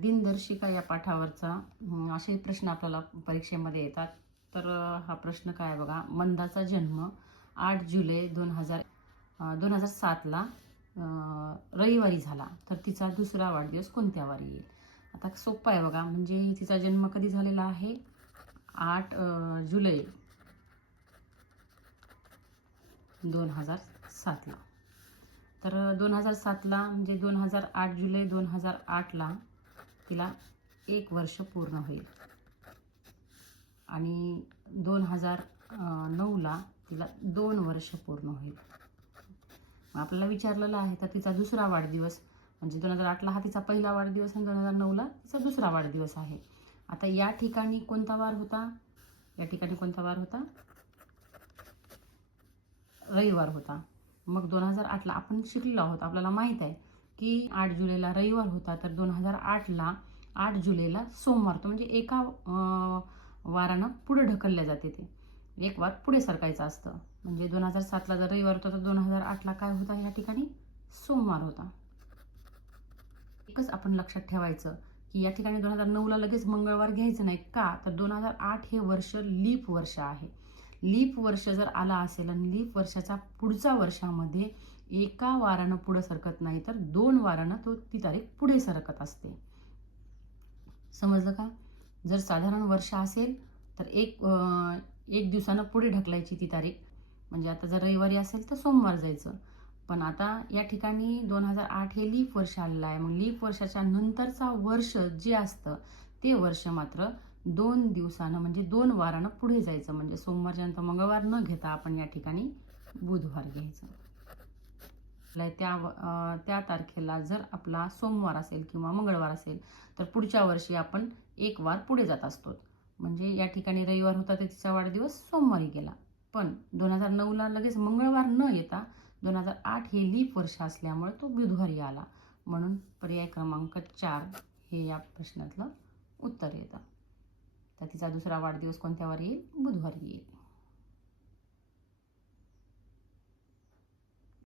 दिनदर्शिका या पाठावरचा असे प्रश्न आपल्याला परीक्षेमध्ये येतात. तर हा प्रश्न काय आहे बघा. मंदाचा जन्म 8 जुलै 2007ला रविवारी झाला, तर तिचा दुसरा वाढदिवस कोणत्या वारी येईल? आता सोपं आहे बघा. म्हणजे तिचा जन्म कधी झालेला आहे? 8 जुलै 2007ला. तर 2007ला म्हणजे 2008 जुलै 2008ला तिला 1 वर्ष पूर्ण होईल आणि 2009ला तिला 2 वर्ष पूर्ण होईल. आपल्याला विचारलेलं आहे तर तिचा दुसरा वाढदिवस म्हणजे 2008ला हा तिचा पहिला वाढदिवस आणि 2009ला तिचा दुसरा वाढदिवस आहे. आता या ठिकाणी कोणता वार होता? या ठिकाणी कोणता वार होता? रविवार होता. मग 2008ला आपण शिकलेलो आहोत, आपल्याला माहीत आहे की 8 जुलैला रविवार होता, तर 2008ला 8 जुलैला सोमवार होता. म्हणजे एका वारानं पुढे ढकलल्या जाते. ते एक वार पुढे सरकायचं असतं. म्हणजे 2007ला जर रविवार होता तर 2008ला काय होता? या ठिकाणी सोमवार होता. एकच आपण लक्षात ठेवायचं की या ठिकाणी 2009ला लगेच मंगळवार घ्यायचं नाही. का? तर 2008 हे वर्ष लीप वर्ष आहे. लीप वर्ष जर आला असेल आणि लीप वर्षाच्या पुढच्या वर्षामध्ये एका वारानं पुढे सरकत नाही, तर 2 वारानं ती तारीख पुढे सरकत असते. समजलं का? जर साधारण वर्ष असेल तर एक दिवसानं पुढे ढकलायची ती तारीख. म्हणजे आता जर रविवारी असेल तर सोमवार जायचं. पण आता या ठिकाणी 2008 हे लीप वर्ष आलेलं आहे. मग लीप वर्षाच्या नंतरचा वर्ष जे असतं ते वर्ष मात्र 2 दिवसानं म्हणजे 2 वारानं पुढे जायचं. म्हणजे सोमवारच्या नंतर मंगळवार न घेता आपण या ठिकाणी बुधवार घ्यायचं. त्या तारखेला जर आपला सोमवार असेल किंवा मंगळवार असेल तर पुढच्या वर्षी आपण 1 वार पुढे जात असतो. म्हणजे या ठिकाणी रविवार होता तर तिचा वाढदिवस सोमवारी गेला. पण 2009ला लगेच मंगळवार न येता 2008 हे लीप वर्ष असल्यामुळे तो बुधवारी आला. म्हणून पर्याय क्रमांक 4 हे या प्रश्नातलं उत्तर येतं. तर तिचा दुसरा वाढदिवस कोणत्या वारी येईल? बुधवारी येईल.